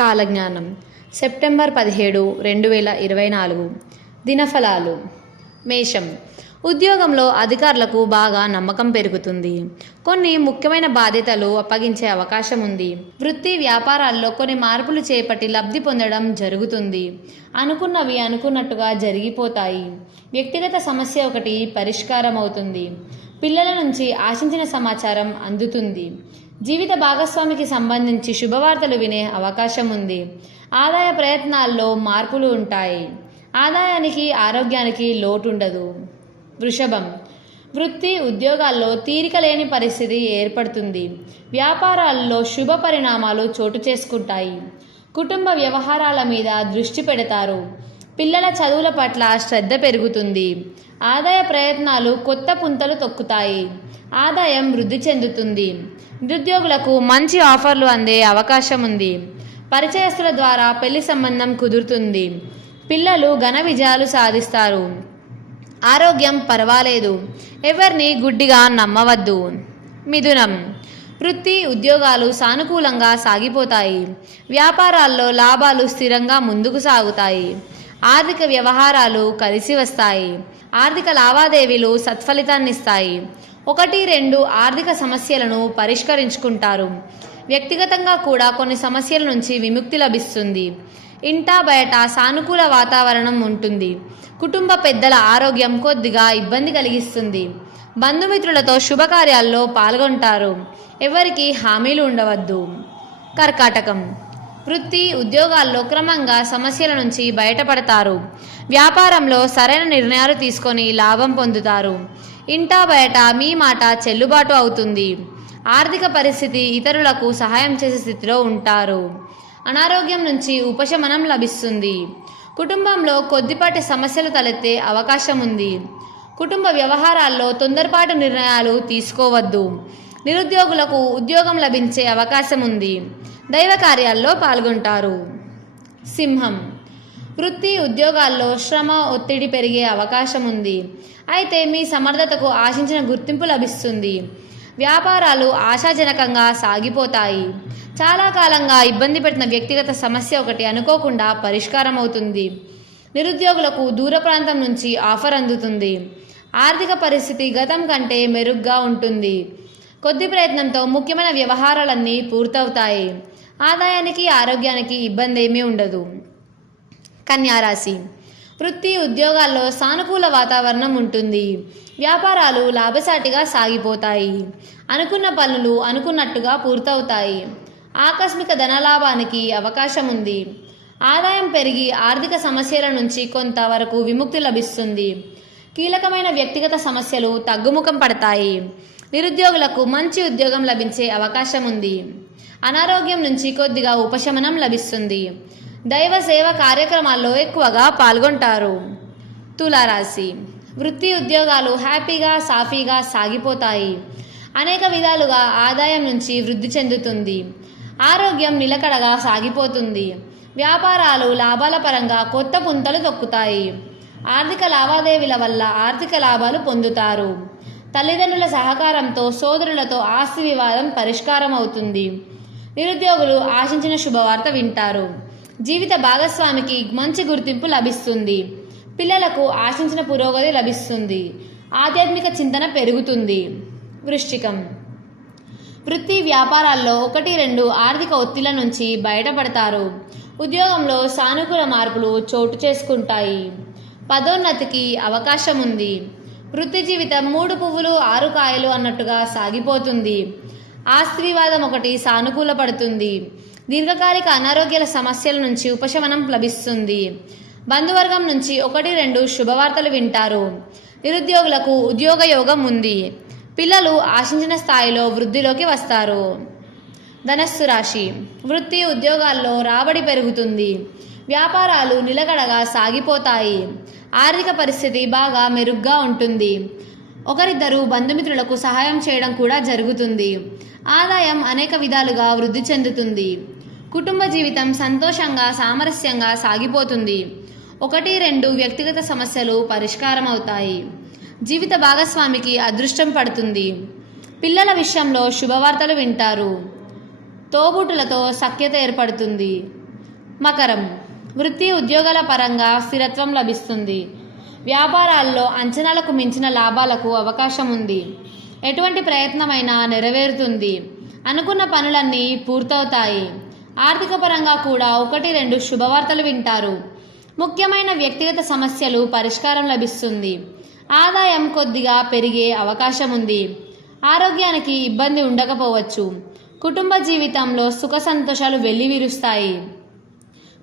కాలజ్ఞానం సెప్టెంబర్ 17, 2024 దినఫలాలు. మేషం. ఉద్యోగంలో అధికారులకు బాగా నమ్మకం పెరుగుతుంది. కొన్ని ముఖ్యమైన బాధ్యతలు అప్పగించే అవకాశం ఉంది. వృత్తి వ్యాపారాల్లో కొన్ని మార్పులు చేపట్టి లబ్ధి పొందడం జరుగుతుంది. అనుకున్నవి అనుకున్నట్టుగా జరిగిపోతాయి. వ్యక్తిగత సమస్య ఒకటి పరిష్కారం అవుతుంది. పిల్లల నుంచి ఆశించిన సమాచారం అందుతుంది. జీవిత భాగస్వామికి సంబంధించి శుభవార్తలు వినే అవకాశం ఉంది. ఆదాయ ప్రయత్నాల్లో మార్పులు ఉంటాయి. ఆదాయానికి ఆరోగ్యానికి లోటుండదు. వృషభం. వృత్తి ఉద్యోగాల్లో తీరిక లేని పరిస్థితి ఏర్పడుతుంది. వ్యాపారాల్లో శుభ పరిణామాలు చోటు చేసుకుంటాయి. కుటుంబ వ్యవహారాల మీద దృష్టి పెడతారు. పిల్లల చదువుల పట్ల శ్రద్ధ పెరుగుతుంది. ఆదాయ ప్రయత్నాలు కొత్త పుంతలు తొక్కుతాయి. ఆదాయం వృద్ధి చెందుతుంది. నిరుద్యోగులకు మంచి ఆఫర్లు అందే అవకాశం ఉంది. పరిచయస్తుల ద్వారా పెళ్లి సంబంధం కుదురుతుంది. పిల్లలు ఘన విజయాలు సాధిస్తారు. ఆరోగ్యం పర్వాలేదు. ఎవరిని గుడ్డిగా నమ్మవద్దు. మిథునం. వృత్తి ఉద్యోగాలు సానుకూలంగా సాగిపోతాయి. వ్యాపారాల్లో లాభాలు స్థిరంగా ముందుకు సాగుతాయి. ఆర్థిక వ్యవహారాలు కలిసి వస్తాయి. ఆర్థిక లావాదేవీలు సత్ఫలితాన్నిస్తాయి. 1-2 ఆర్థిక సమస్యలను పరిష్కరించుకుంటారు. వ్యక్తిగతంగా కూడా కొన్ని సమస్యల నుంచి విముక్తి లభిస్తుంది. ఇంటా బయట సానుకూల వాతావరణం ఉంటుంది. కుటుంబ పెద్దల ఆరోగ్యం కొద్దిగా ఇబ్బంది కలిగిస్తుంది. బంధుమిత్రులతో శుభకార్యాల్లో పాల్గొంటారు. ఎవరికి హామీలు ఉండవద్దు. కర్కాటకం. వృత్తి ఉద్యోగాల్లో క్రమంగా సమస్యల నుంచి బయటపడతారు. వ్యాపారంలో సరైన నిర్ణయాలు తీసుకొని లాభం పొందుతారు. ఇంటా బయట మీ మాట చెల్లుబాటు అవుతుంది. ఆర్థిక పరిస్థితి ఇతరులకు సహాయం చేసే స్థితిలో ఉంటారు. అనారోగ్యం నుంచి ఉపశమనం లభిస్తుంది. కుటుంబంలో కొద్దిపాటి సమస్యలు తలెత్తే అవకాశం ఉంది. కుటుంబ వ్యవహారాల్లో తొందరపాటు నిర్ణయాలు తీసుకోవద్దు. నిరుద్యోగులకు ఉద్యోగం లభించే అవకాశం ఉంది. దైవ కార్యాల్లో పాల్గొంటారు. సింహం. వృత్తి ఉద్యోగాల్లో శ్రమ ఒత్తిడి పెరిగే అవకాశం ఉంది. అయితే మీ సమర్థతకు ఆశించిన గుర్తింపు లభిస్తుంది. వ్యాపారాలు ఆశాజనకంగా సాగిపోతాయి. చాలా కాలంగా ఇబ్బంది పెట్టిన వ్యక్తిగత సమస్య ఒకటి అనుకోకుండా పరిష్కారం అవుతుంది. నిరుద్యోగులకు దూర ప్రాంతం నుంచి ఆఫర్ అందుతుంది. ఆర్థిక పరిస్థితి గతం కంటే మెరుగ్గా ఉంటుంది. కొద్ది ప్రయత్నంతో ముఖ్యమైన వ్యవహారాలన్నీ పూర్తవుతాయి. ఆదాయానికి ఆరోగ్యానికి ఇబ్బంది ఏమీ ఉండదు. కన్యారాశి. వృత్తి ఉద్యోగాల్లో సానుకూల వాతావరణం ఉంటుంది. వ్యాపారాలు లాభసాటిగా సాగిపోతాయి. అనుకున్న పనులు అనుకున్నట్టుగా పూర్తవుతాయి. ఆకస్మిక ధనలాభానికి అవకాశం ఉంది. ఆదాయం పెరిగి ఆర్థిక సమస్యల నుంచి కొంతవరకు విముక్తి లభిస్తుంది. కీలకమైన వ్యక్తిగత సమస్యలు తగ్గుముఖం పడతాయి. నిరుద్యోగులకు మంచి ఉద్యోగం లభించే అవకాశం ఉంది. అనారోగ్యం నుంచి కొద్దిగా ఉపశమనం లభిస్తుంది. దైవ సేవ కార్యక్రమాల్లో ఎక్కువగా పాల్గొంటారు. తులారాశి. వృత్తి ఉద్యోగాలు హ్యాపీగా సాఫీగా సాగిపోతాయి. అనేక విధాలుగా ఆదాయం నుంచి వృద్ధి చెందుతుంది. ఆరోగ్యం నిలకడగా సాగిపోతుంది. వ్యాపారాలు లాభాల పరంగా కొత్త పుంతలు తొక్కుతాయి. ఆర్థిక లావాదేవీల వల్ల ఆర్థిక లాభాలు పొందుతారు. తల్లిదండ్రుల సహకారంతో సోదరులతో ఆస్తి వివాదం పరిష్కారం అవుతుంది. నిరుద్యోగులు ఆశించిన శుభవార్త వింటారు. జీవిత భాగస్వామికి మంచి గుర్తింపు లభిస్తుంది. పిల్లలకు ఆశించిన పురోగతి లభిస్తుంది. ఆధ్యాత్మిక చింతన పెరుగుతుంది. వృశ్చికం. వృత్తి వ్యాపారాల్లో 1-2 ఆర్థిక ఒత్తిళ్ల నుంచి బయటపడతారు. ఉద్యోగంలో సానుకూల మార్పులు చోటు చేసుకుంటాయి. పదోన్నతికి అవకాశం ఉంది. వృత్తి జీవితం 3 పువ్వులు 6 కాయలు అన్నట్టుగా సాగిపోతుంది. ఆస్తి వివాదం ఒకటి సానుకూల పడుతుంది. దీర్ఘకాలిక అనారోగ్యాల సమస్యల నుంచి ఉపశమనం లభిస్తుంది. బంధువర్గం నుంచి 1-2 శుభవార్తలు వింటారు. నిరుద్యోగులకు ఉద్యోగ యోగం ఉంది. పిల్లలు ఆశించిన స్థాయిలో వృద్ధిలోకి వస్తారు. ధనస్సు రాశి. వృత్తి ఉద్యోగాల్లో రాబడి పెరుగుతుంది. వ్యాపారాలు నిలకడగా సాగిపోతాయి. ఆర్థిక పరిస్థితి బాగా మెరుగ్గా ఉంటుంది. 1-2 బంధుమిత్రులకు సహాయం చేయడం కూడా జరుగుతుంది. ఆదాయం అనేక విధాలుగా వృద్ధి చెందుతుంది. కుటుంబ జీవితం సంతోషంగా సామరస్యంగా సాగిపోతుంది. 1-2 వ్యక్తిగత సమస్యలు పరిష్కారం అవుతాయి. జీవిత భాగస్వామికి అదృష్టం పడుతుంది. పిల్లల విషయంలో శుభవార్తలు వింటారు. తోబుట్టులతో సఖ్యత ఏర్పడుతుంది. మకరం, వృత్తి ఉద్యోగాల పరంగా స్థిరత్వం లభిస్తుంది. వ్యాపారాల్లో అంచనాలకు మించిన లాభాలకు అవకాశం ఉంది. ఎటువంటి ప్రయత్నమైనా నెరవేరుతుంది. అనుకున్న పనులన్నీ పూర్తవుతాయి. ఆర్థిక పరంగా కూడా 1-2 శుభవార్తలు వింటారు. ముఖ్యమైన వ్యక్తిగత సమస్యలు పరిష్కారం లభిస్తుంది. ఆదాయం కొద్దిగా పెరిగే అవకాశం ఉంది. ఆరోగ్యానికి ఇబ్బంది ఉండకపోవచ్చు. కుటుంబ జీవితంలో సుఖ సంతోషాలు వెల్లివిరుస్తాయి.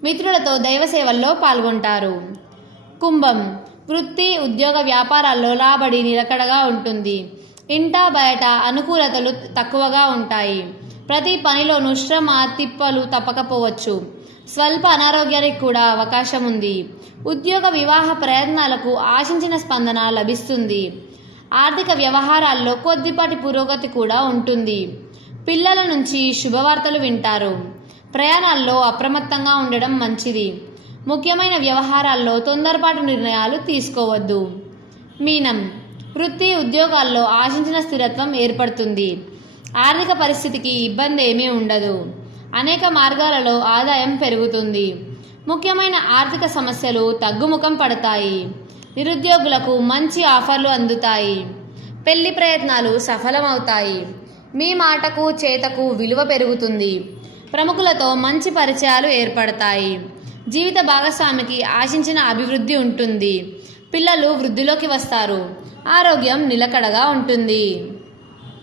మిత్రులతో దైవ సేవల్లో పాల్గొంటారు. కుంభం, వృత్తి ఉద్యోగ వ్యాపారాల్లో రాబడి నిలకడగా ఉంటుంది. ఇంటా బయట అనుకూలతలు తక్కువగా ఉంటాయి. ప్రతి పనిలోనూ శ్రమ తిప్పలు తప్పకపోవచ్చు. స్వల్ప అనారోగ్యానికి కూడా అవకాశం ఉంది. ఉద్యోగ వివాహ ప్రయత్నాలకు ఆశించిన స్పందన లభిస్తుంది. ఆర్థిక వ్యవహారాల్లో కొద్దిపాటి పురోగతి కూడా ఉంటుంది. పిల్లల నుంచి శుభవార్తలు వింటారు. ప్రయాణాల్లో అప్రమత్తంగా ఉండడం మంచిది. ముఖ్యమైన వ్యవహారాల్లో తొందరపాటు నిర్ణయాలు తీసుకోవద్దు. మీనం, వృత్తి ఉద్యోగాల్లో ఆశించిన స్థిరత్వం ఏర్పడుతుంది. ఆర్థిక పరిస్థితికి ఇబ్బంది ఏమీ ఉండదు. అనేక మార్గాలలో ఆదాయం పెరుగుతుంది. ముఖ్యమైన ఆర్థిక సమస్యలు తగ్గుముఖం పడతాయి. నిరుద్యోగులకు మంచి ఆఫర్లు అందుతాయి. పెళ్లి ప్రయత్నాలు సఫలమవుతాయి. మీ మాటకు చేతకు విలువ పెరుగుతుంది. ప్రముఖులతో మంచి పరిచయాలు ఏర్పడతాయి. జీవిత భాగస్వామికి ఆశించిన అభివృద్ధి ఉంటుంది. పిల్లలు వృద్ధిలోకి వస్తారు. ఆరోగ్యం నిలకడగా ఉంటుంది.